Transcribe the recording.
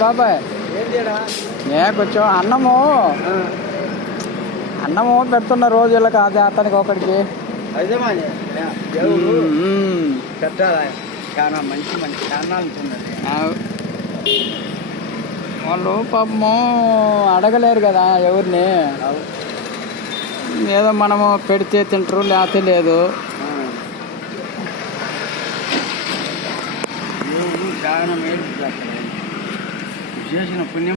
బాబాయ్ కొంచెం అన్నము పెడుతున్న రోజు వీళ్ళకి అదే అతనికి ఒకటికి పెట్టాలా చాలా మంచి మంచి కారణాలు వాళ్ళు పాపము అడగలేరు కదా ఎవరిని. ఏదో మనము పెడితే తింటారు లేకపోతే లేదు. చాలా మేలు చేసిన పుణ్యం.